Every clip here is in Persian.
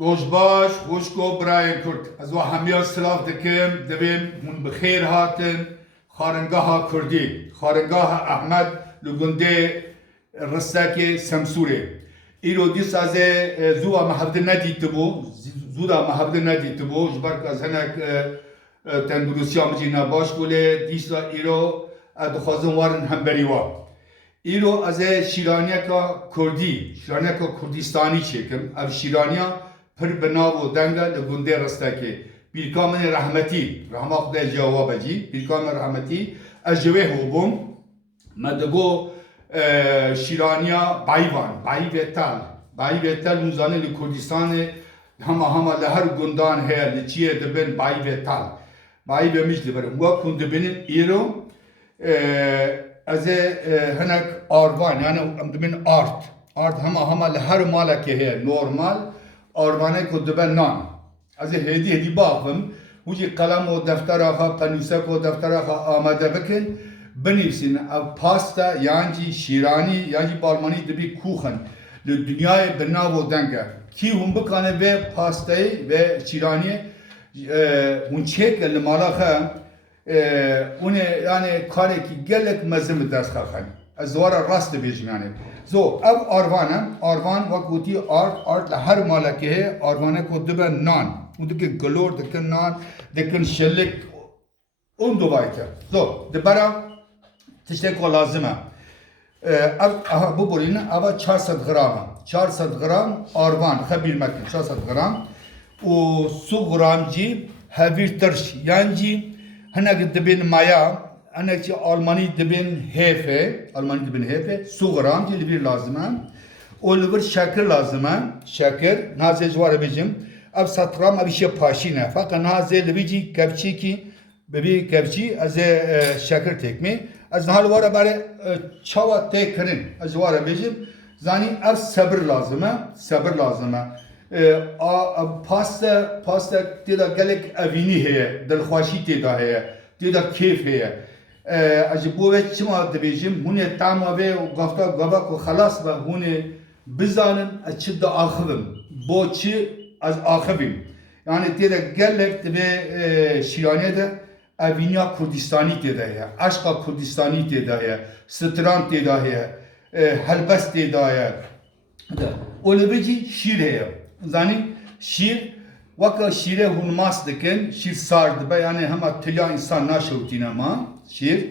Gojbaş, hoşko Brian Kurt. Az o hamiya sılav dikim, devim mun bixêr hatin, xaringaha Kurdî, xaringaha Ahmed li gundê Ristekê Semsûrê. Îro dîsa zê zûwa me hevdî nedîtibû, zûda me hevdî nedîtibû, ji ber ku ez hinek tendurustiya min jî ne baş bû lê dîsa îro ez dixwazim warin hemberî wa. İro ez ê şîraniyeka Kurdî, şîraniyeka Kurdistanî çêkim. Ev şîraniya pir bi nav û deng e li gundê Ristekê. Pîrka min ê rehmetî, rahma Xwedê cewab cî, pîrka min rehmetî, ez ji wê hûbûm. Me digo şîraniya Bayvan, Bayî Tel. Bayî Tel hûn zanîn li Kurdistanê hema li her gundan heye, li çiyê dibin Bayî Tel. Bayî miş dibirin. Wek hûn dibinin îro ez ê hinek arvan, yani em dibin art. Art hema li her malekê heye, normal arvanê ku dibe nan. Ez ê hêdî baxim, hûn jî qelem û deftera xwe, penûsek û deftera xwe amade bikin, binivîsin. Ev pasta yan jî şîranî yan jî balmanî dibî kûxin. Li dünyayê bi nav û deng e. Kî hûn bikane vê pastayê vê şîraniyê hûn çêke li mala xwe hûn ê yani karekî gelek mezin bi dest xwe xin. Ez dixwara rast dibêjim yani. Zo ev arvan e, arvan wek gotî art li her malekê heye, arvanek ku dibe nan. Hûn dikin gilor, dikin nan, dikin şillik û duvayke. Zo di bera tiştek ku lazim e. Ev bu borîne eva 400 gram e. 400 gram arvan xwe bîr mekin, 400 gram û 100 gram jî hevîr tirş yan jî hinek dibin maya, hinek jî Almanî dibin hêfê, Almanî dibin hêfê, 100 gram jî li bîr lazim e. û li vir şekir lazim e, şekir, nazê ji ware bêjim, ev 100 gram ev îşe paşîn e, feqet nazê li vî jî kevçîkî, bi vî kevçî ez ê şekir têkmê. Ez niha li ware berê çawa tê kirin, ez ji ware bêjim, zanî ev sebir lazim e, sebir lazim e. Pasta têda gelek evînî heye, dilxweşî têda heye, têda kêf heye. Ez ji bo ve çima dibêjim, hûn ê tema vê û gafta gava ku xelas be hûn ê bizanin ez çi diaxivim, bo çi ez axivîm. Yani têda gelek divê şîraniyê de evîniya Kurdistanî têda heye, eşqa Kurdistanî têda heye, stran têda heye, helbest têda heye. û li vê jî şîr heye. Zanî şîr weka şîrê hûn mas dikin, şîr sar dibe, yani hema tilya însan naşewtîne ma şîr.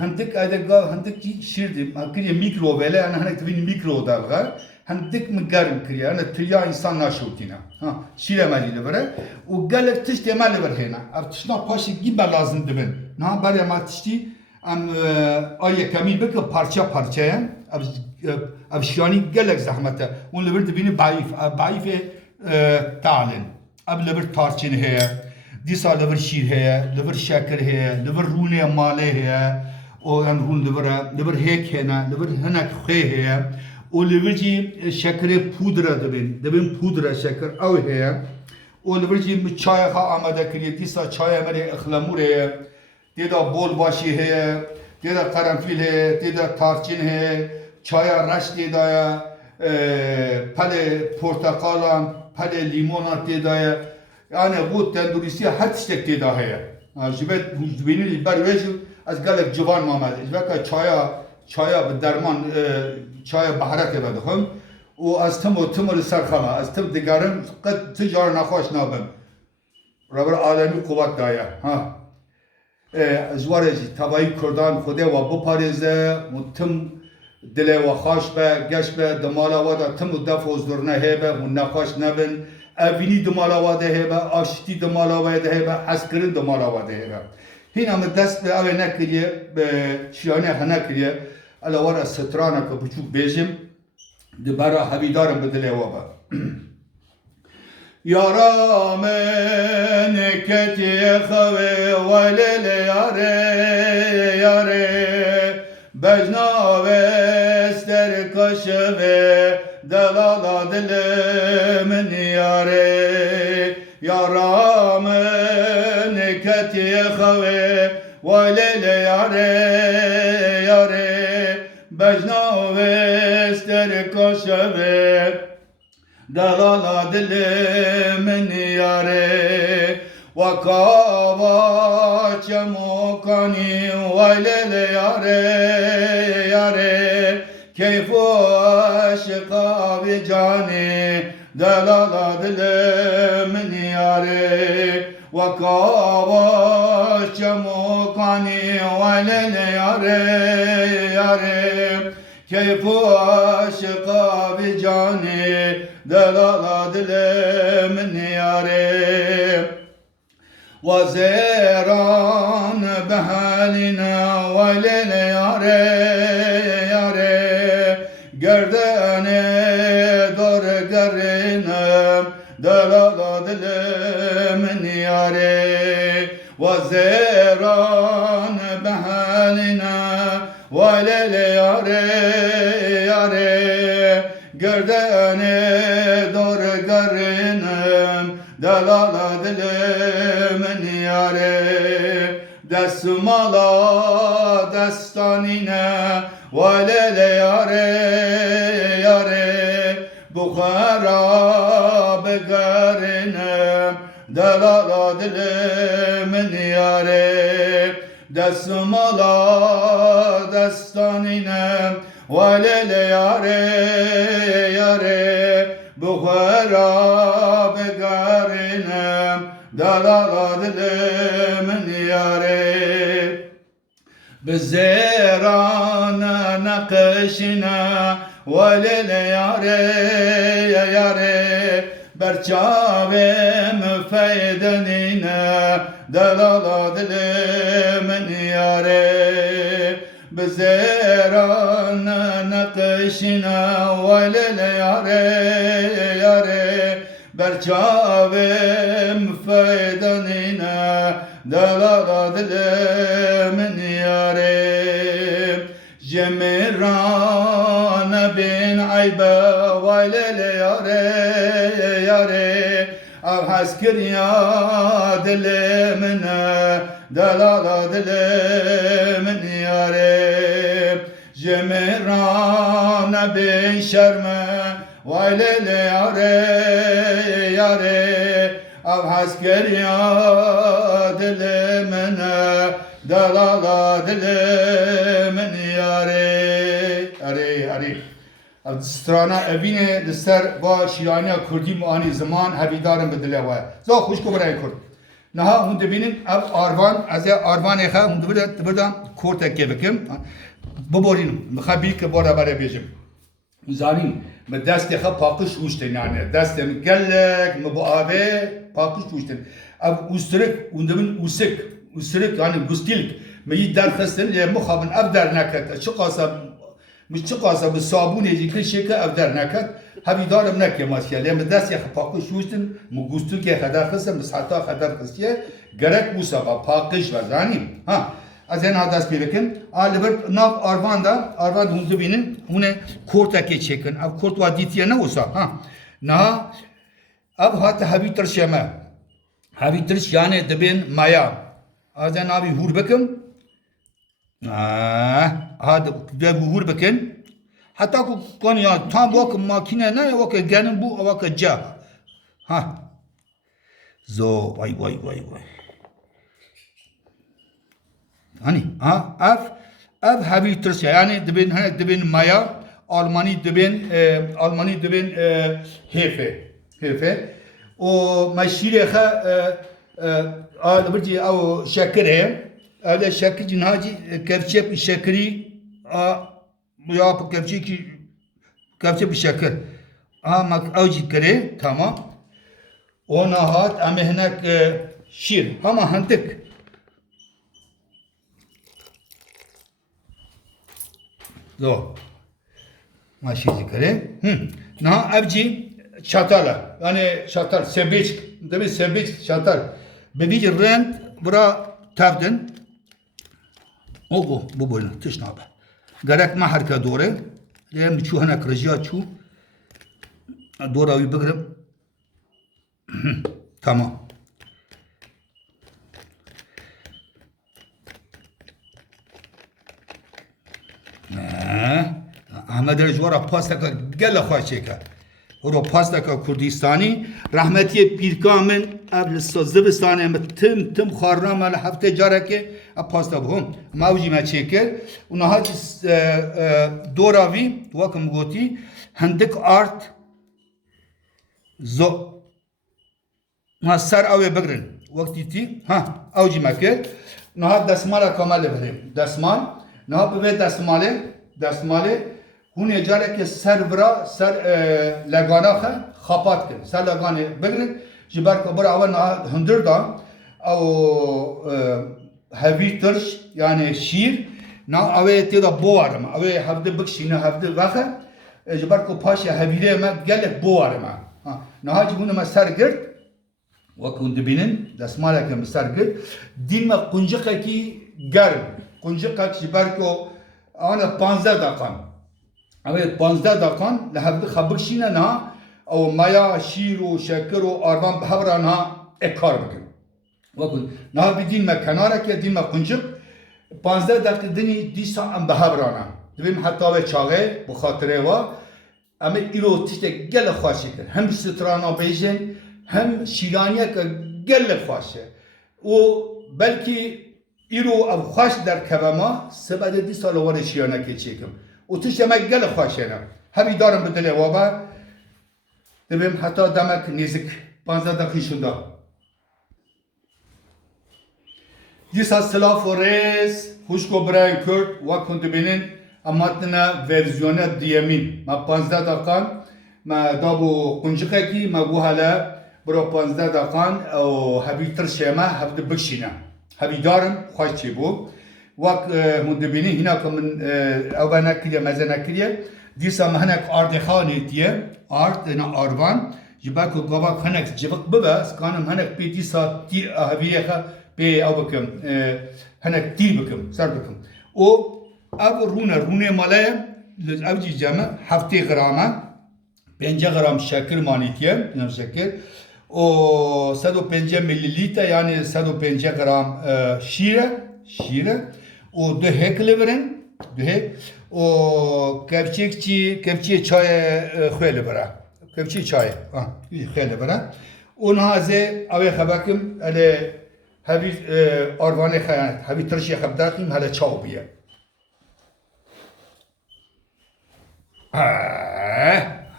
Hindik gav hindik jî şîr kiriye mîkrovele, yani hinek dibîn mîkro davxe, hindik min germ kiriye, yani tilya însan naşewtîne. Şîrê me jî li vir e û gelek tiştê me li vir hêne. Ev tiştna paşê gî me lazim dibin. Niha berê me tiştî em ayê kemî bikin parça parçaya. Ev şîranî gelek zehmet e. Hûn li vir dibînî bayîf. Ev bayîfê talin. Ev li vir tarçîn heye, dîsa li vir şîr heye, li vir şekir heye, li vir rûnê malê heye, û yan rûn li vir e, li vir hêk hene, li vir hinek xwê heye, û li vir jî şekirê pudre dibin, dibin pudre şekir ew heye, û li vir jî çaya xwe amade kiriye, dîsa çaya me rê ixlemûr heye, têda bolbaşî heye, têda qerenfîl heye, têda tarçîn heye, çaya reş têda ye, pelê porteqalan, pelê lîmonan têda ye. Yani bu tenduristiya her tiştek têda heye. Ji ber dibînî ber wê jî ez gelek civan mame. Ji veka çaya bi derman çaya biherekê ve dixwim û ez tim li ser xema. Ez tim digerim qet ti car nexweş nabim. Rabir alemî quwet daye. Ji ware jî tevayî Kurdan Xwedê we biparêze û tim dilê we xweş be, geş be, di mala we de tim û def û zûrne hêbe, hûn nexweş nebin. Evînî di mala we de hêbe, aşitî di mala we de hêbe, hezkirin di mala we de hêbe. Hîna min dest bi ew ê nekiriye, bi şîraniyê he nekiriye, ele were straneke biçûk bêjim, di bera hevîdarim bi dilê we be. Yara min ketiye xewê welêlê yare yare, bejna wester kaşevê delala dilimin yare. Yara min ketiye xewê welêlê yare yare, bejna wester kaşevê دلالا دل من یاره وكاوا چموكاني ويلل ياري ياري كيف عشقا بجاني دلالا دل من ياري وكاوا چموكاني ويلل ياري ياري كيف عشقا بجاني دلالا دل من ياري وزيران بحالنا وليل ياري ياري گردني دور قرينم دلالا دل من ياري وزيران بحالنا وليل ياري ياري گردني دور قرينم دلالا دل من yare desmala destanine velele yare yare Bukhara begarine delala dilimin yare desmala destanine velele yare yare Bukhara begarine دلالا دل من یاره بزیران نقشنا ولل یاره یاره برچاوم فیدنینا دلالا دل من یاره بزیران نقشنا ولل یاره یاره برچاوم فیدنینا دلالا دل من یاره جمران بین عیبه ویلل یاره یاره او حسکر یا دل من دلالا دل من یاره جمران بین شرمه ویلل یاره یاره او حسکر یا دل من دلالا دل من یاره اره اره او دسترانا اوینه دستر با شیرانی کردی معانی زمان هبیدارم به دله وای زو خوش کو برای کرد نها هم دبینین او آروان از آروان اخه هم دبردم کورتک که بکم ببورینم مخبی که بارا برای بیجم زانین من دست خا پاکش وشتن yani destemi gellek bu abi pakiş wuşten ab ustrik undamın usrik yani gustilk meyi derxesten ya muhabın abder nakat çıqasa bu sabun ejikli şeka abder nakat habi darım nak yamas ya lem dest ya pakiş wuşten mu gustilk ya kadar xesem sata kadar xesiye gerek bu sabah pakiş var zanim ha از این حادث بیرکن آلبر ناف آروان هنده بینن هونه کورتا که چکن اب کورت وادیتیه نه وسا ها نه اب هات هبی ترشمه هبی ترش یعنی دبین مایا از این آبی هور بکن هاد دب هور بکن حتی کو کن یا tam وقت ماکینه نه وقت گنن بو وقت جا ها زو وای وای وای وای hani ha ev heavy tırş yani dibin maya Almani dibin hefe o meşire ha alberti o şeker he öyle şeker cinacı kepçe bir şekeri ya bu kepçe ki kepçe bir şeker mak avcı kare tamam ona hat amehnek şir ama hantık zo maşizi kare na avcı çatala yani çatal sebiç demek sebiç çatal bebiç rent bura tabdın o bu boyun tışnaba gerek ma harika doğru lem çu hana krajya çu doğru abi bakırım tamam Ahmet Erjvara pasta ka gel xwaçe ka رو پاستکا کردستانی رحمتی پیرکامن ابل زبستانه تم خارنامه هفته جاره که پاستا بهم موجی ما چکر اونها دوراوی وکم گوتی هندک آرت زو ما سر اوه بگرن وقتی تی ها اوجی ما کرد نها دستمالا کامل بریم دستمال نها به دستماله هونه جاره که سر برا سر لگانه خاپات کن سر لگانه بگرن جبر که برا اول نها هندر دا او هوی ترش یعنی شیر نه اوه تیدا بوارم اوه هفته بکشی نه هفته وقت جبر که پاش هویله ما گله بوارم نها جبونه ما سر گرد وکن دبینن دستماله که سر گرد دین ما قنجقه کی گرم قنجقه جبر که آن 15 دقیقه اوه 15 دقیقه لحظه خبرشینه نه او مایا شیر و شکر و آروان به هر نه اکار بکن وکن نه بدین ما کناره که دین ما قنجق 15 دقیقه دنی دیسا ام به هر نه دویم حتی به چاقه بخاطره و اما ایرو تشت گل خواشه کرد هم سترانا بیجن هم شیرانیه که گل خواشه و بلکه ایرو اب خواش در کبما سبد دی سال واره شیرانه که چیکم و تشت ما گل خواشه نه همی دارم بدله وابا دویم حتی دمک نزک 15 دقیقه شده دیسا سلاف و ریز خوشکو برای کرد و کند بینین اماتنا ورزیونه دیمین ما 15 دقیقه ما دابو قنجقه کی ما بو حالا برو 15 دقیقه او هبی ترشه ما هفته بکشینه هبی دارم خوش چی بو وقت مدبینی هنا که من اوه نکریه مزه نکریه دیسا مهنک آردخانه تیه آرد اینا آروان جبا که گواه خنک جبک بباس کانم هنک پی دیسا تی هبیه خا پی او بکم هنک تیر بکم سر بکم او اب رونه ماله اب جی جمع 7 گرامه 5 گرام شکر مانیتیه نم شکر و 150 میلی لیتر یعنی 150 گرام شیره و 2 هکل برن 2 هک و کپچی چای خیلی برا کپچی چای خیلی برا اونها از اوه خبرکم اله هبی آروانه خیانت هبی ترشی خبرداریم هله چاو بیه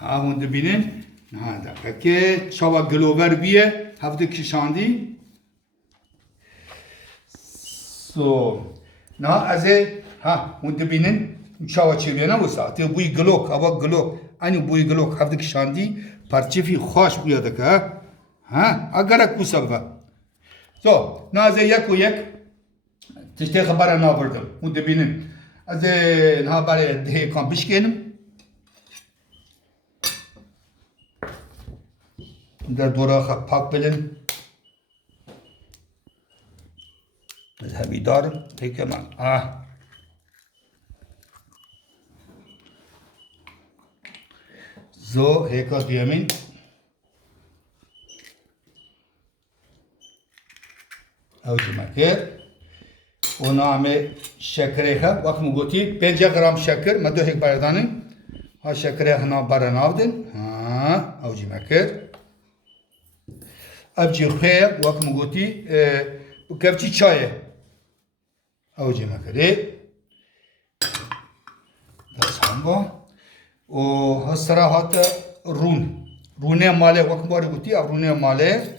همون دبینین نه دقیقه که چاوا گلوبر بیه هفته کشاندی نه از اون دبینین چاوا چیلیه نه وسا تی بوی گلوک آوا گلوک اینو بوی گلوک هفته کشاندی پرچفی خوش بیاده که اگر کوسا با نه از یک تشتی خبر نابردم اون دبینین از نه برای ده کام بشکنم در دوره خب پاک بلن مذهبی دارم پیک من زو هیکا دیمین او جمعه اونا همه شکره ها وقت مگوتی 5 گرام شکر ما 2 هک بردانیم ها شکره ها برناو دن او جمعه اب جی خیر وقت مگوتی کپچی چایه او جی مکره دست هم با و هسترا هات رونه ماله وقت باری گوتی اب رونه ماله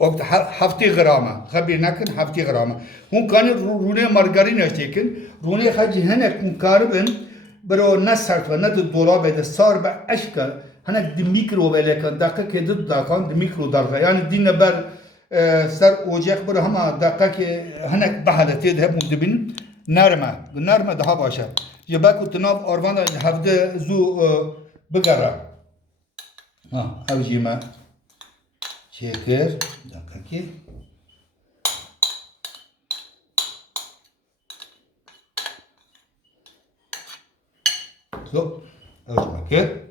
وقت 7 گرامه خبیر نکن 7 گرامه اون کانی رونه مارگارین اشتیکن رونه خجی هنک اون کاربن برو نسرت و ند دولابه ده سار به اشکال هنک دی میکرو ولی کن دقیقه که دو دقیقه دی میکرو درگه یعنی دین بر سر اوجاق برو همه دقیقه که هنک بحالتی ده هم دبین نرمه ده ها باشه یه باکو تناب آروان هفته زو بگره اوجی ما چکر دقیقه که اوجی ما که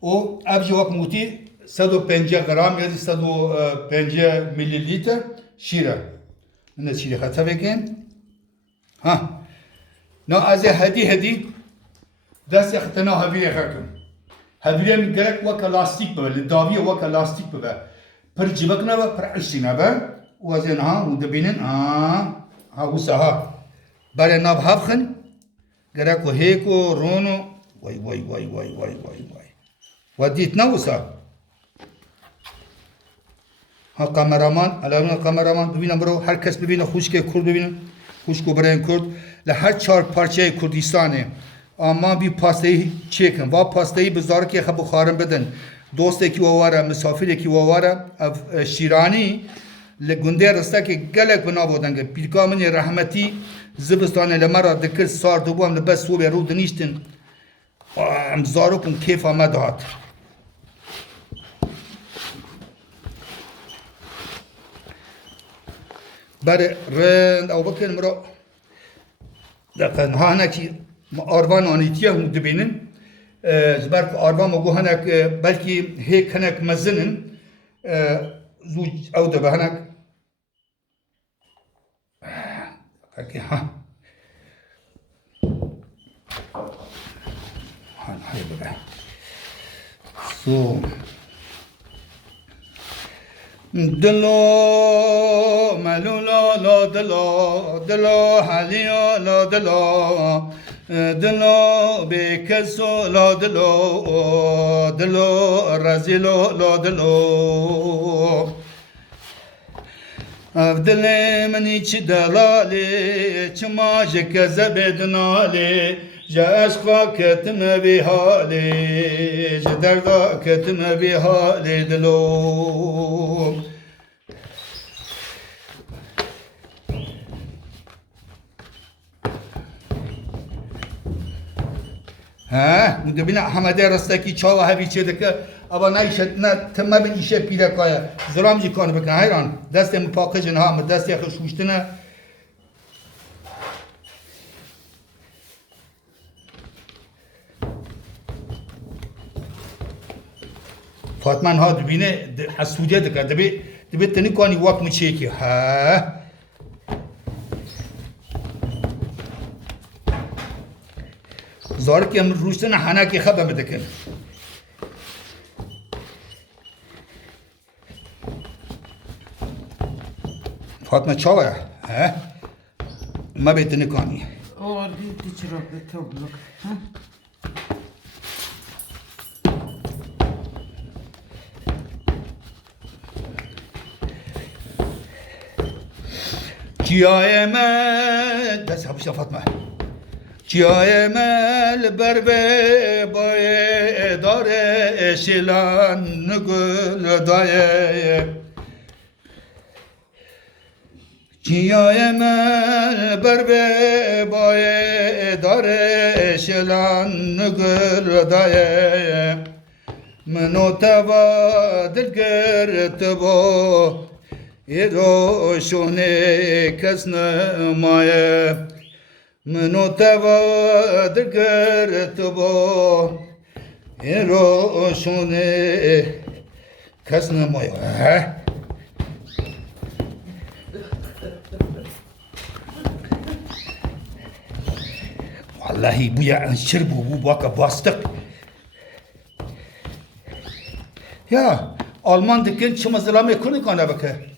او ابجی وقت موتی 150 گرم یا 150 میلی لیتر شیره من چی خطا بگم ها نه از هدی دست اختنا هویه خکم هویه من گرک وکا لاستیک ببه لداویه وکا لاستیک ببه پر جیبک نبه پر عشتی نبه و از این ها و دبینن ها وسا ها برای ناب هفخن گرک و هیکو رونو وای و دیت نوسا ها کامرامان علامه کامرامان ببینم برو هر کس ببینه خوشک کرد ببینه خوشک و برای کرد لهر 4 پارچه کردستانه اما بی پاستهی چیکن و پاستهی بزار که خب بخارم بدن دوسته کی وواره مسافر کی وواره شیرانی لگنده رسته که گلک بنا بودنگه پیرکامن رحمتی زبستان لمرا دکر سار دوبو هم لبس سو به رو دنیشتن امزارو کن کیف آمد هات بر رند او بکن مرا دقیقا ها هنکی آروان آنیتیه هم دبینن زبر که آروان مگو هنک بلکی هیک هنک مزنن زوج او دبه هنک بلکی ها های بگه سو دلو ملولا لا دلو حالیا لا دلو بکسو لا دلو رزیلو لا دلو دل منی چی دلالی چما جکزه بدنالی جاشقا کتم بی حالی جدردا کتم بی حالی دلو ها مدبنا حماده رستکی چاوا هبی چه دکه ابا نایشت نه تمام ایشه پیدا کایا زرام جی کان بکن هایران دست مپاقه جنها مد دست خشوشتنه فاطمه ها دبینه حسودیه دکه دبی تنی کانی وقت مچه کی ها زار که امروز روشتن حنا کی خبر بدکن فاطمه چاوه ها ما بهتنی کانی دی چرا به تو بلوک ها جیای من دست حبشت فاطمه جیای من بر به بای داره شیلان نگل دایه جیای من بر به بای داره شیلان نگل دایه منو تبا دلگر تبا یدو شونه کس نمایه منو توا دگر تبا یدو شونه کس نمایه والله بویا انشر بو باکا باستق یا آلمان دکن چه ظلام کنی کنه بکه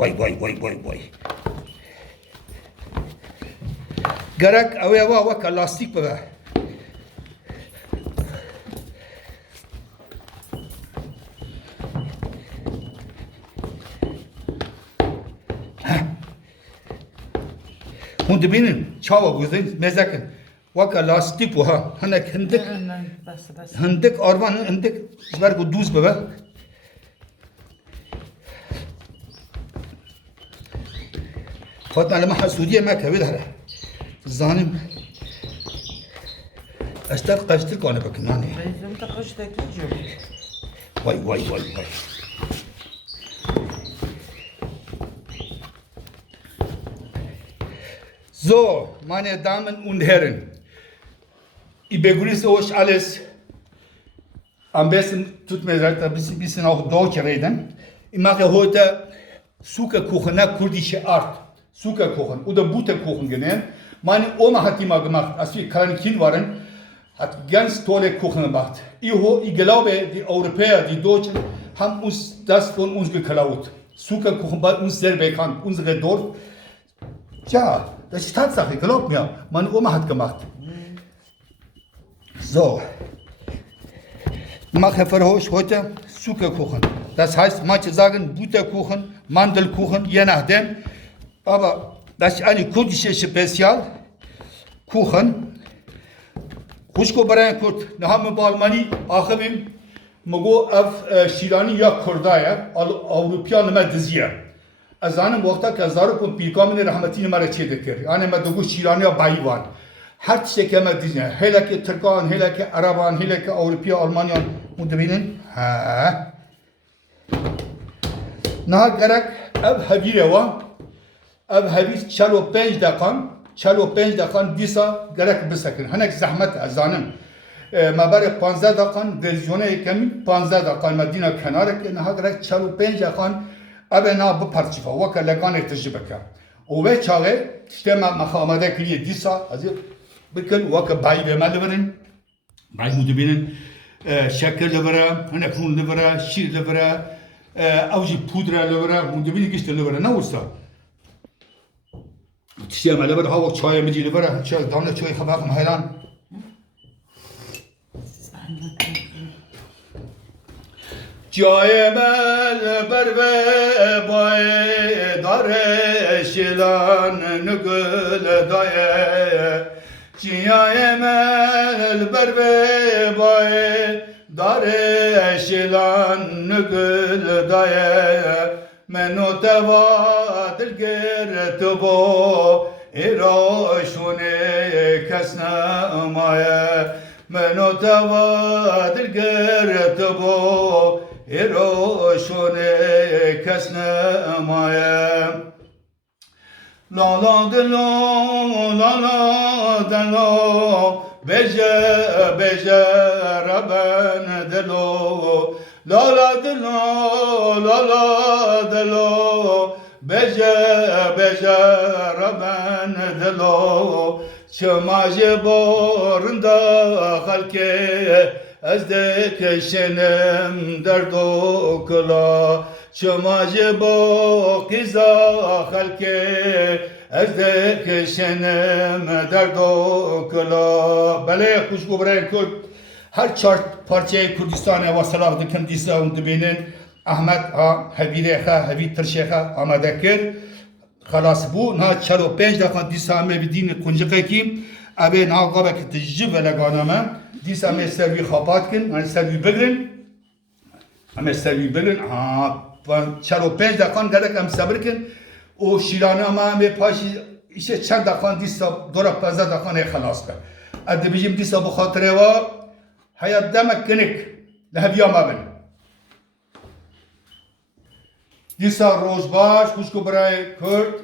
وای گرک اوه وکا لاستیک ببه هون دبینن چاوا گوزن مزکن وکا لاستیک بها هنک هندک آروان هندک زبرگو دوز ببه فاطمه لما حسودية ما كبدها الظالم قشتر كونه بكماني انت قشتك يجو واي So, meine Damen und Herren, ich begrüße euch alles Am besten tut mir leid, ein bisschen auch Deutsch reden. Ich mache heute Zuckerkuchen, eine kurdische Art. Zuckerkuchen oder Butterkuchen genannt. Meine Oma hat die mal gemacht, als wir kleine Kind waren, hat ganz tolle Kuchen gemacht. Ich glaube, die Europäer, die Deutschen, haben uns das von uns geklaut. Zuckerkuchen bei uns sehr bekannt, unsere Dorf. Ja, das ist Tatsache, glaubt mir. Meine Oma hat gemacht. So. Ich mache für euch heute Zuckerkuchen. Das heißt, manche sagen Butterkuchen, Mandelkuchen, je nachdem. Aber das ist eine kurdische Spezialkuchen. خوشکو برای کرد نهم بالمانی آخرین مگو اف شیرانی یا کردایه اروپیا نمه دزیه از آنم وقتا که زارو کن پیکامین رحمتی نمه را چه دکر یعنی ما دوگو شیرانی یا بایوان هر چیزی که ما دزیه هیله که ترکان هیله که عربان هیله که اروپیا آلمانیان مدبینین ها نه گرک اب هبیره و اب هبیر 45 دقیقه 45 دقیقه دیسا گرک بسکن هنک زحمت ازانم ما برای 15 دقیقه ورژن کمی 15 دقیقه مدینه کناره که نه گرک 45 دقیقه ابه نه بپرچیفا وک لگان تجربه کن و چاقه işte makamada kiliye disa azı bakın vaka bayi ve malverin bayi mudubinin şeker levera hani kun levera şir levera avcı pudra levera mudubinin işte levera ne olsa تشتي ما لبر هوا چای مجي لبر چای دانه چای خباكم هيلان چای مل بر و بای دار شلان نگل دای چای مل بر و بای دار شلان نگل دای منو توا دلگر تبو ایراشونه کس نمایه منو توا دلگر تبو ایراشونه کس نمایه لا لا دلو لا لا دلو بجه بجه ربن دلو لا لا دلو لا لا دلو بجه بجه ربن دلو شما جبارندا خلکه از دکشنم دردو کلا شما جبا قیزا خلکه از دکشنم دردو کلا بله خوشگو برای کرد هر چهار پارچه کردستان و سلاح دکن دیسا اون دبینن احمد هبیره خواه هبید ترشه خواه آمده کرد خلاص بو نه 45 دقیقه دیسا همه بدین کنجقه کیم ابه نه قابه که تجیب لگانامه دیسا همه سروی خوابات کن همه سروی بگرن همه سروی بگرن 45 دقیقه گرک هم صبر کن و شیرانه همه پاشی ایشه چند دقیقه دیسا دورا 15 دقیقه خلاص کن ادی بجیم دیسا بخاطره و hayat demek genek lehviya mabin. Disa rojbaş kuşku برای کرد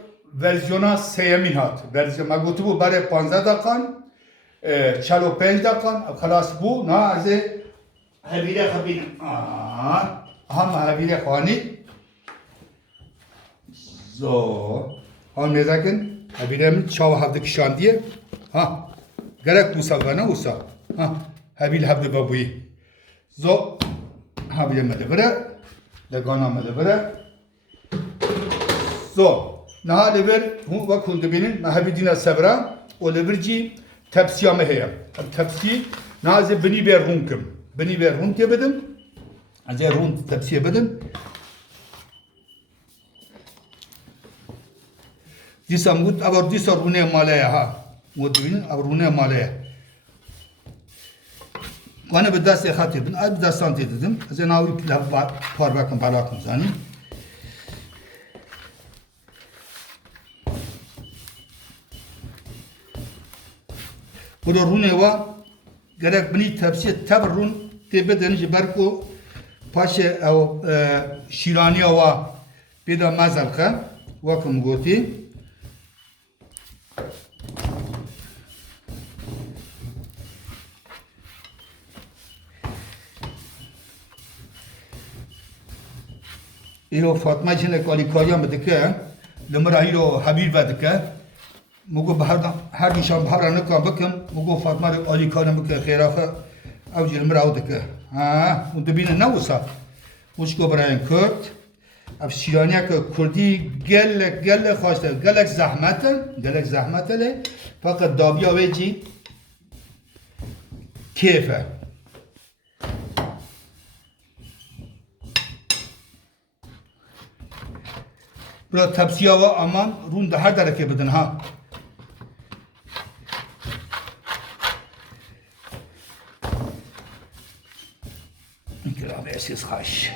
ورژن سیمین هات. ورژن ما گفتم برای 15 دقیقه 45 دقیقه خلاص بو نه از هبیره خبین هم هبیره خانی زو هم نزاکن هبیره من چاو هفته کشاندیه ها gerek musa ne usa ha هبیل هبد بابوی زو هبیل مدبره لگانا مدبره زو نه لبر هو وکند بینن نه هبیدینا سبرا و لبرجی تپسیامه هیا تپسی نه از بنی بر رونکم بنی بر رونک بدم از رون تپسیه بدم دیسا مود aber دیسا رونه ماله ها مود بینن aber رونه ماله Bana bir ders yakat edin, ay bir ders dedim. Sen av ilk par bakın balakım zani. Bu da rune var. Gerek beni tepsi tabi run tebe denici berko paşe ev şirani var. Bir de mazalka vakım goti. ایو فاطمه جنه کالی کاریا مدکه لمرا ایو حبیب ودکه مگو هر نشان بهار نکام بکم مگو فاطمه رو کالی کارم بکه خیراخه او جل مرا ودکه اون دبینه نوسا وشکو برای کرد اف شیرانیه که کردی گل خواسته گلک زحمته لی فقط دابیا ویجی کیفه برای تبسیه و امان رون ده هر درکه بدن ها این کلام اسیز خاش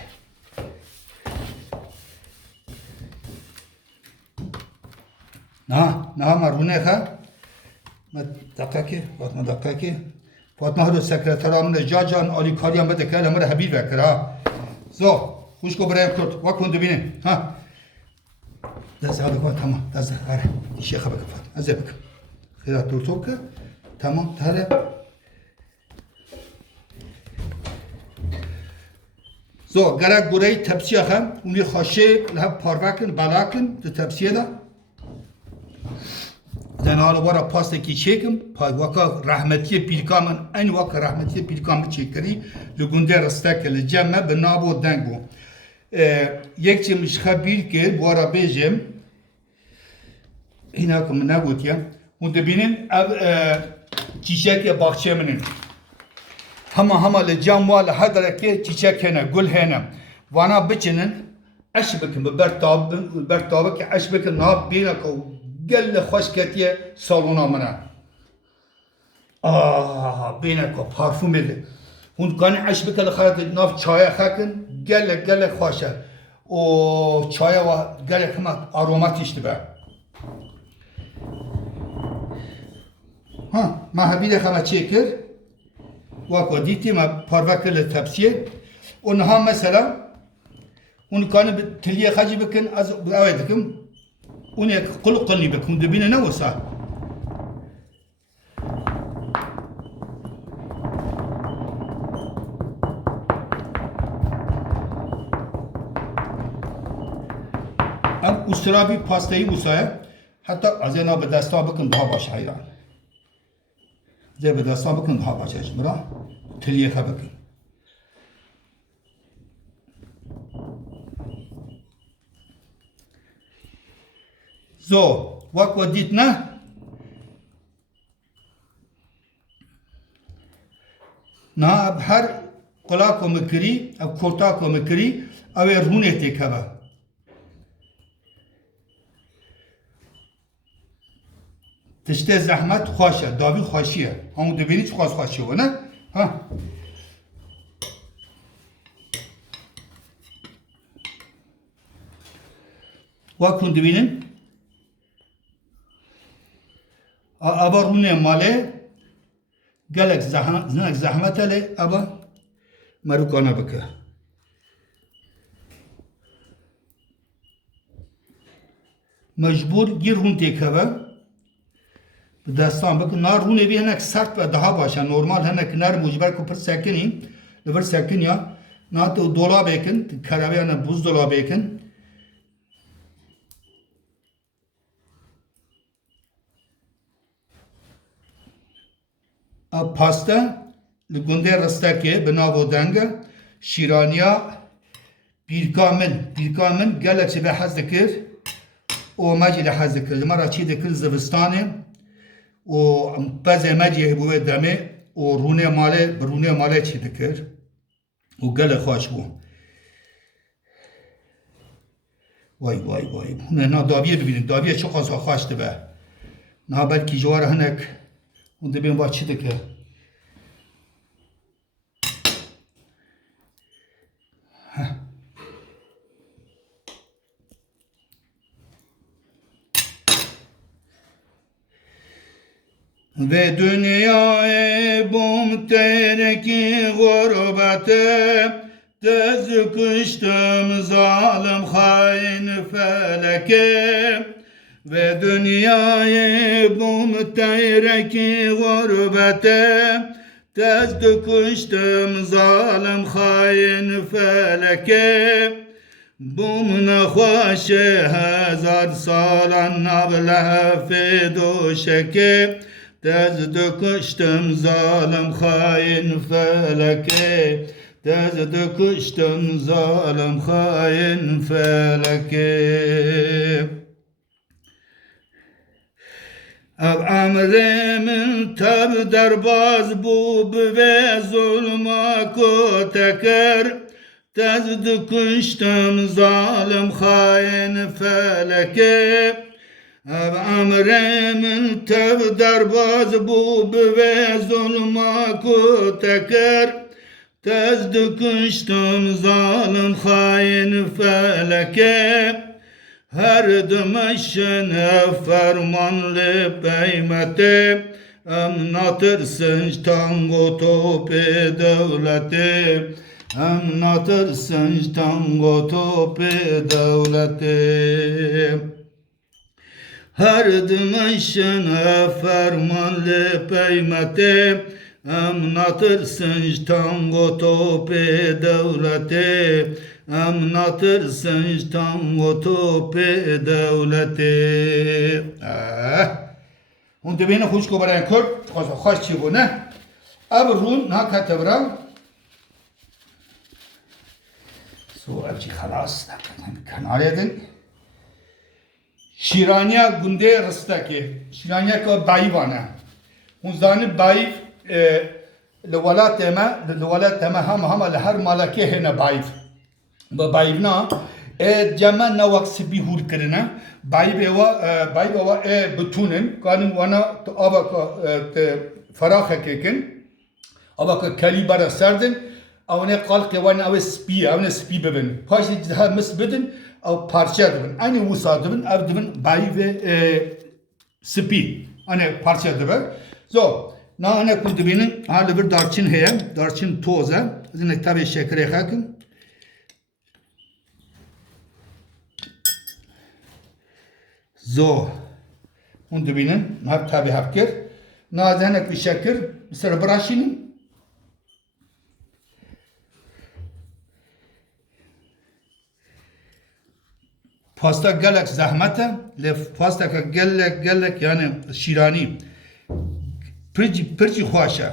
نه مرونه خواه دقیقه فاطمه هدو سکرترام جان آلی کاریم بده که لمر حبیب وکر ها زو خوش کو برایم کرد وکن دبینه ها دست هذا كمان تمام دست هره الشيخ بك فاطمه ازبك خيرات دورتوك تمام هذا زو گرک گوری تبسیه هم اونی خاشق له پارواکن بالاکن تو تبسیه دا زنال ورا پاست کی چیکم پای وکا رحمتی پیرکامن ان وکا رحمتی پیرکام چیکری لگونده رستک لجمع به نابو دنگو یک چیمش خبیر که بورا بیجم اینا که من نگوتیم اون دبینین چیچک باغچه منین همه لجام والا هدرکه چیچک هنه گل هنه وانا بچنن اش بکن ببرتاب که اش بکن ناب بینا که گل خوش کتیه سالونا منه بینا که پارفوم بده اون کانی اش بکن لخارت ناف چای خاکن گل خوشه و چای و گل کما آروماتیش دبه ما حبیل خما چه کر واقع دیتی ما پاروکل تبسیه اونها مثلا اون کان تلیه خاجی بکن از اوه دکم اون یک قلقلی بکن دبینه نوسا ام استرابی پاستایی وسایه حتی از اینا به دستا بکن daha باشه حیران زي به دستا بکن daha باشه برا تلیه خا بکن زو وقت ودیت نه نه هر قلاکو مکری او کورتاکو مکری او رونه تکبه تشته زحمت خوشه داوی خوشیه همون دبینی چه خواست خوشیه و نه ها واکن دبینین ابا رونه ماله گلک زحمت لی ابا مروکانه بکه مجبور گیر رون تکبه دستان بکن نار رونه بی هنک سخت و daha باشه نورمال هنک نر مجبر کو پر سکنی لور سکن یا نه تو دولا بکن کراویانه بوز دولا بکن پاستا لگونده رستکه بناو دنگه شیرانیا بیرکامن گلک چه به حز دکر و مجی لحز دکر لمرا چی دکر زوستانه و بعضی مجیه بوده دمه و رونه ماله چی دکر و گل خوش بو وای نه داویه ببینید داویه چه قصه خوش دبه نه بلکی جوار هنک اون دبیم با چی دکر ve dünyayı bum tereki gurbete tez kıştım zalim hain feleke ve dünyayı bum tereki gurbete tez kıştım zalim hain feleke بومن خوش هزار سالان نبله فدوشکه دز کشتم ظالم خاین فلکه دز کشتم ظالم خاین فلکه اب امر من تب در باز بو به ظلما کو تکر تزد کشتم ظالم خاین فلکه اب امر من تب در باز بو به ظلما کو تکر تزد کشتم ظالم خاین فلکه هر دمشن فرمان لپیمته ام ناترسنج تانگو توپ دولته ام ناترسنج تانگو توپ دولته هر دمشن فرمان لپیمته ام ناترسنج تانگو توپ دولته ام ناترسنج تانگو توپ دولته اون دبین خوش کو برای کرد خوش چی بونه اب رون نا کتبرا سو اب چی خلاص کنار edin شیرانیا گنده رستکی شیرانیا که بایوانه اون زانی بایو لولات ما هم لهر مالکه هنه بایو با بایونا جمع نوک سبی هور کرنا بایو بتونن کانم وانا آبا فراخه کن آبا کلیبر سردن اونه قال که وانا اونه سپی ببین پاشی جها مس بدن او parça dibin. Aynı usa dibin, ev dibin bayi ve spi. Hani parça dibin. So, na hani kul dibinin hali bir darçın heye, darçın toza. Zine tabi şekere hakim. So, un dibinin hep tabi hafkir. Na zenek bir şekir, bir sıra bıraşinin. پاستا گلک زحمته لف پاستا که گلک یعنی شیرانی پرچی خواشه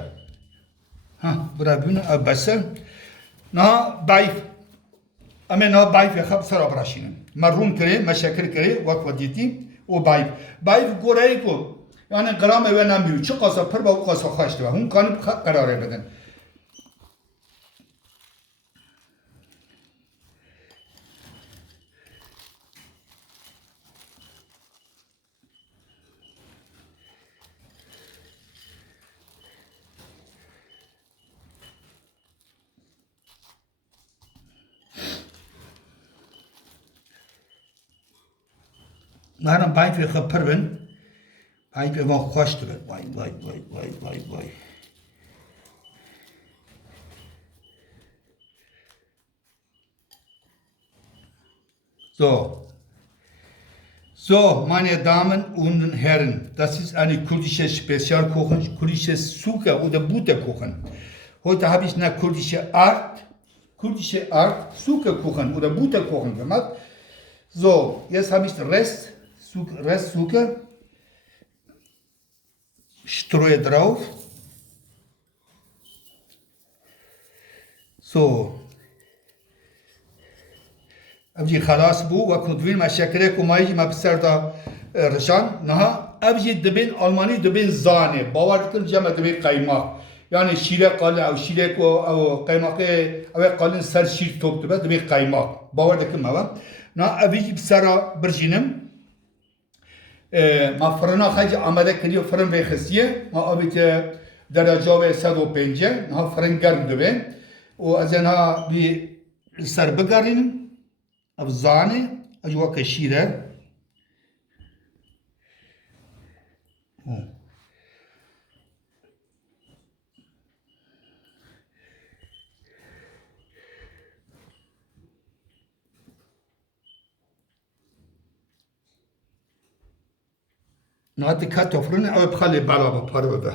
ها برای بینو بسه نه بایف اما نه بایف خب سر آبراشینم مرون کری مشکر کری وقت ودیتی و بایف گوره کو یعنی گرام و نمیو چه قاسا پر با قاسا خواشته و هم کانو قراره بدن Naran bayt ve kapırın, bayt ve van hoştur. Vay. So, meine Damen und Herren, das ist eine kurdische Spezialkochen, kurdische Zucker oder Butterkuchen. Heute habe ich eine kurdische Art Zuckerkuchen oder Butterkuchen gemacht. So, jetzt habe ich den Restzucker, streue drauf. So. ابجي خلاص بو وكنتوين ما شكرك وما يجي ما بسر دا رشان نها ابجي دبين الماني دبين زاني باور كل جمع دبين قيمة يعني شيرة قال او شيرة او قيمة او قالن سر شير توب دبين قيمة باور دكم ما نها ابجي بسر برجينم ما فرنا خارج آماده کردی فرن به خسیه ما آبی که درجه به 105 نها فرن گرم دبین و از اینها بی سر بگرینم افزانه اجوا کشیره نه دکات فرن او بخاله بالا با پاره بده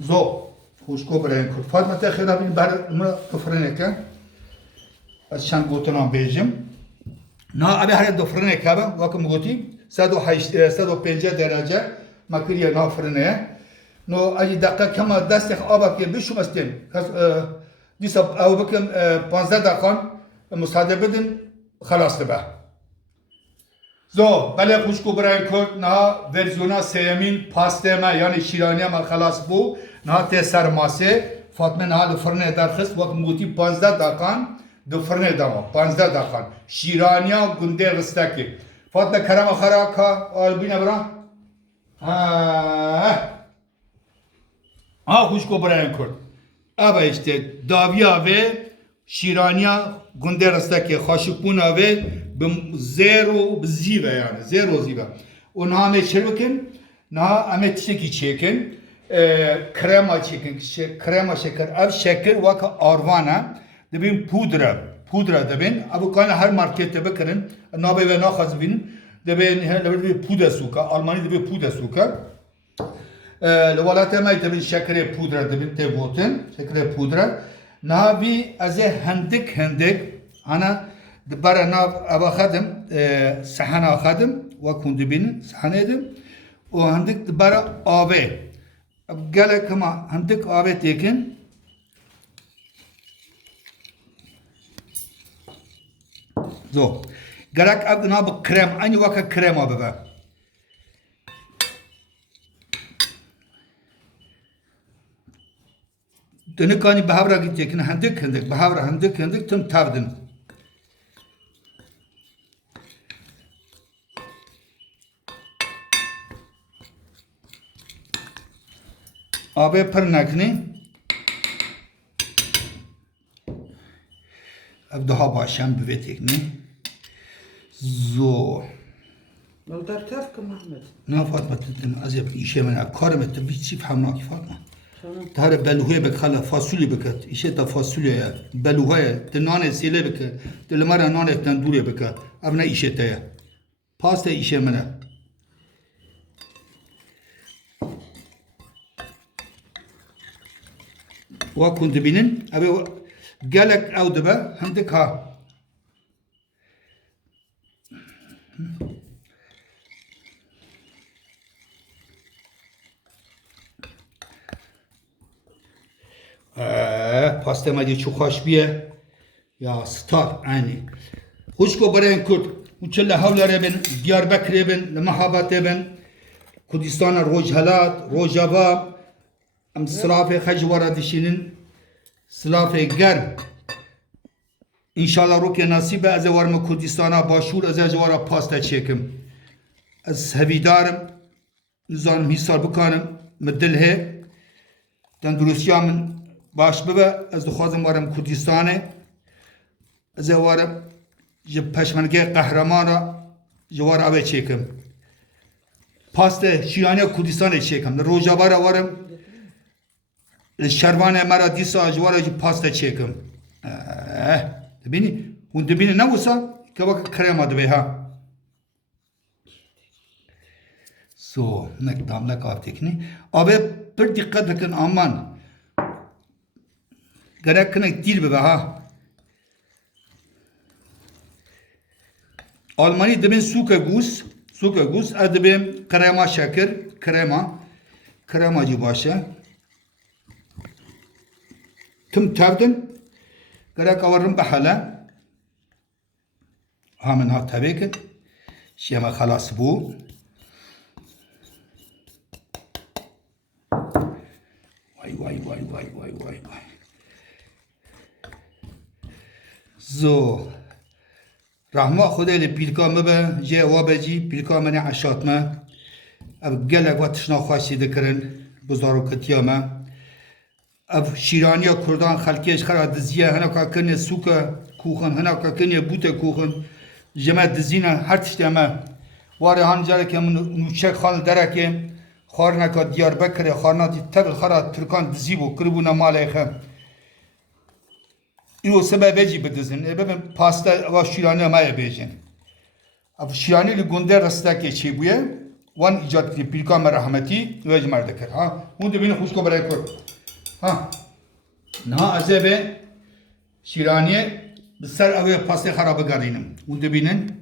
زو خوشگو برای این کرد فاطمه تا خیلی بین بر امرا کفرنه که از چند گوتنام بیجم نه ابی هر دو فرنه کابه وقتی مگوتی 150 درجه مکریه نه فرنه نو اگه دقیقه کم دست آب که بشوم استیم دیسا او بکن 15 دقیقه مصادره بدن خلاص به زو بله خوشکو برای کرد نه ورزیونا سیمین پاسته ما یعنی شیرانی ما خلاص بو نه ته سرماسه فاطمه نه دو فرنه درخست وقت موتی 15 دقیقه دو فرنه دام 15 دقیقه شیرانیا گنده رستکی فاطمه کرم خرا کا آلبینه برا خوشکو برای کرد اما işte davya ve şiraniya günde rastaki xaşıkbuna ve zero zive yani zero zive. O name çevirin, ame tişeki çekin, krema çekin, krema şeker, ev şeker vaka arvana, debin pudra debin, abu kana her markette bakın, nabe ve nakaz bin, debin pudra suka, Almanya debin pudra suka. لولات ما يتبين شكر بودرة دبين تبوتن شكر بودرة نابي أزه هندك أنا دبارة ناب أبا خدم سحنا خدم وكون دبين سحنا دم وهندك دبارة آبه قال كما هندك آبه تيكن زو قالك أبدا ناب كريم أني وكا كريم أبا Dönükani behavra gidecek. Hendik behavra hendik tüm tavdın. Abi pırnakni ev daha başam büvetekni zo لو در تفك محمد ne Fatma dedim az yap işe mena karım ettim bir çift hamlaki Fatma تهر بلوهه بك خلا فاصولي بكت إيشة تا فاصوليا بلوهه تنانه سيله بك تلمرة نانه تندوره بك أبنا إيشة تايا باستا إيشة منه وكنت بينن أبي قالك أو دبا عندك ها پاسته مدی چو خوش بیه یا ستار عینی خوشکو برای کرد اون چله هولاره بین دیاربکر بین لمحابات بین کردستان روجهلات روجابا ام سلاف خجوارا دشینن سلاف گرم انشالله رو که نصیبه از وارم کردستان باشور از جوارا پاسته چکم از هویدارم نزانم حسار بکنم مدله تندرستیام باش ببه از دخوازم وارم کردستانه از وارم جب پشمنگه قهرمانا جوار آبه چیکم پاسته شیانه کردستانه چیکم در روجابارا وارم شروانه مرا دیسا جوارا جب پاسته چیکم دبینی اون دبینی نبوسا که وقت کرم آده ها سو نکدام نکافتیکنی آبه پر دقت بکن آمان gerek kınak değil be ha. Almanya demin suka gus, adebim krema şeker, kremacı başa. Tüm tavdın, gerek avarım bahala. Hemen ha tabii ki, şema halas bu. Vay. زو رحمه خدا لی پیلکا مبه جه وابجی پیلکا منی عشات ما اب گلک و تشنا خواهی دکرن بزارو کتیا ما اب شیرانیا کردان خلکیش خرا دزیه هنو که کنی سوکا کوخن هنو که کنی بوت کوخن جمع دزینا هر تشتی ما واره هنجاره که من نوچک خال درکه خارنا که دیار بکره خارنا دی تبل خرا ترکان دزیبو کربونا مالیخه اینو سبب چی بدزن؟ ببین پاستا و شیرانی ما بیچن. اب شیرانی لگونده راستا که چی بوده؟ وان ایجاد کی پیلکا مرحمتی وج مرد کرد. ها، اون دبین خوشکو برای کرد. ها، نه از به شیرانی بسر اوه پاسته خرابه گرینم اون دبینن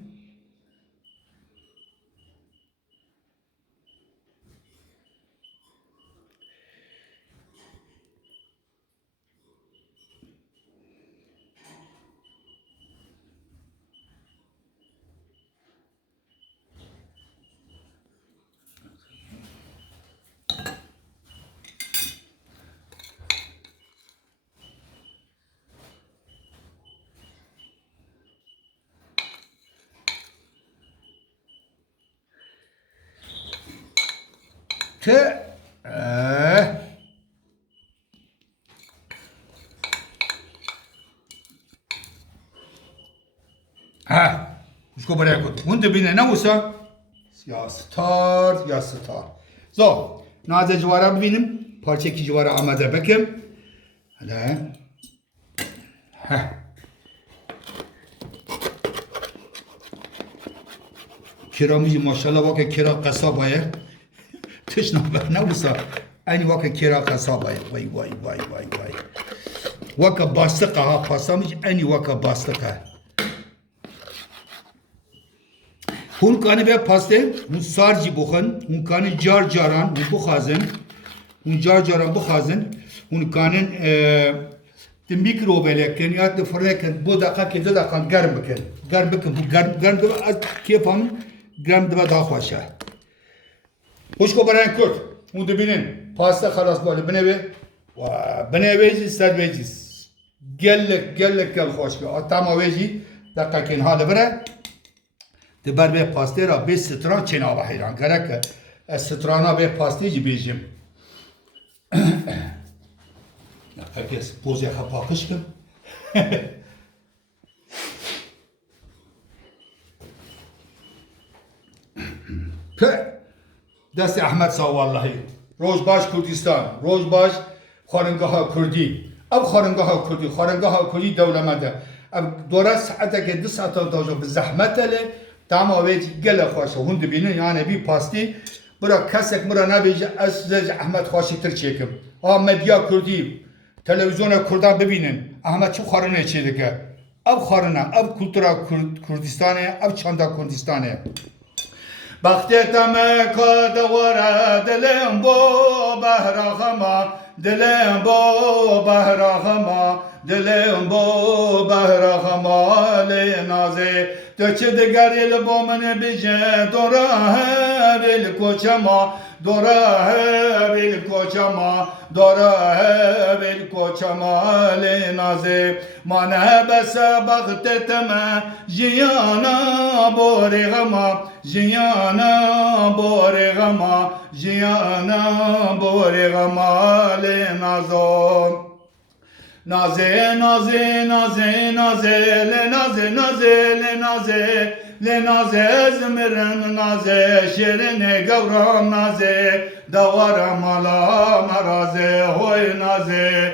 که ها مشکو برای کن اون دبینه نموسا یا ستار زو نازه جوارا ببینیم پارچه کی جوارا آماده بکم هلا ها کرامیجی ماشاءالله واقع کرا قصابایه تشنه نوسا اینی واقع کرا قصابایه وای واقع باستقه ها پاسامیج اینی واقع باستقه هون کانی به پاسته هون سارجی بخن هون کانی جاران هون بخازن هون جاران بخازن هون کانن د میکروویل کن یا د فرکن بو دقیقه که دو دقیقه گرم بکن بو گرم دو از کیفام گرم دو دا خوشه خوشکو برای کرد هون دبینن پاسته خلاص باله بنویجی سر ویجیز گل خوشکو اتما ویجی دقیقه کن حاله بره دبر به پاسته را به ستران چنا و حیران کرد که سترانا به پاسته جی بیجیم herkes poz yaka pakışkın. دست احمد سا والله روزباش کردستان روزباش خارنگاه کردی اب خارنگاه کردی دولمنده اب دوره ساعته که 2 ساعت تا به زحمت له تماوی گله خواسته هند بینه یعنی بی پاستی برا کسک مرا نبیجه از احمد خواستی تر چیکم مدیا کردی تلویزیون کردان ببینن احمد چه خارنه چی دیگه اب خارنه اب کلتورا کردستانه اب چاندا کردستانه وقتی تمکا دواره دلم بو بهراخما دلم بو بهراخما لنازه تو چه دگری لبو من بیجه دورا بیل کوچما لنازه مانه بس بغتتما جیانا بورغما لنازم نازه لنازه زمرن نازه شیرین گورم نازه دوارم مالا مرازه هوی نازه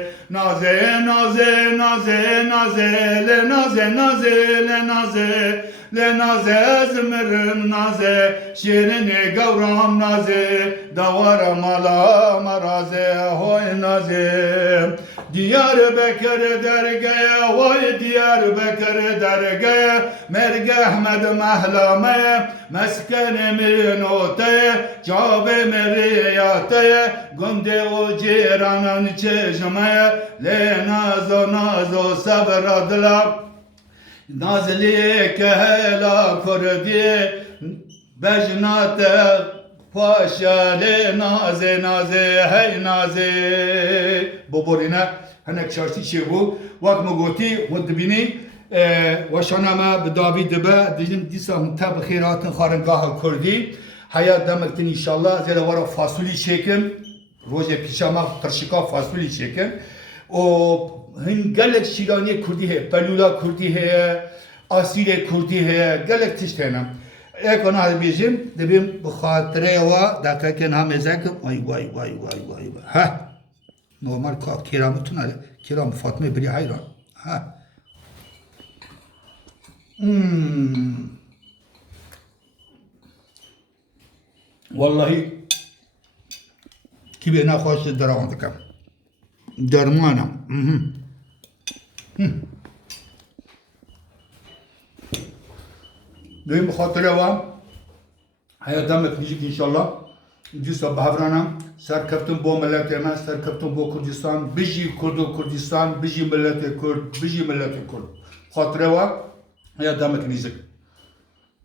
لنازه زمرن نازه شیرین گورم نازه دوارم مالا مرازه هوی نازه دیار بکر درگه وای دیار بکر درگه مرگ احمد محلامه مسکن مرنوته جاب مریاته گنده و جیرانان چشمه لنازو صبر دلا نازلی که هلا کردی بجنات پاشا لنازه هی نازه ببرینه هنک شرطی چه بو وقت مگوتی ود بینی و شانما بدابی دبه دیدم دیسا متا بخیرات خارنگاه کردی حیات دمکتن انشالله زیرا ورا فاصولی چکم روز پیشما ترشکا فاصولی چکم و هن گلک شیرانی کردی ہے پلولا کردی ہے آسیل کردی ہے گلک تشتنم یک آنها بیشیم دبیم بخاطره و دقیقه هم ازکم وای ها normal kiramıtın hali kiram Fatma biri hayran ha vallahi ki bana hoş daravandıkam dermanım دویم بخاطر وام هيا دمك نجيك ان شاء الله جيسا بهفرانا سركبتن بو ملت ما سركبتن بو كردستان بيجي كردو كردستان بيجي ملت كرد بيجي ملت كرد خاطر وام هيا دمك نجيك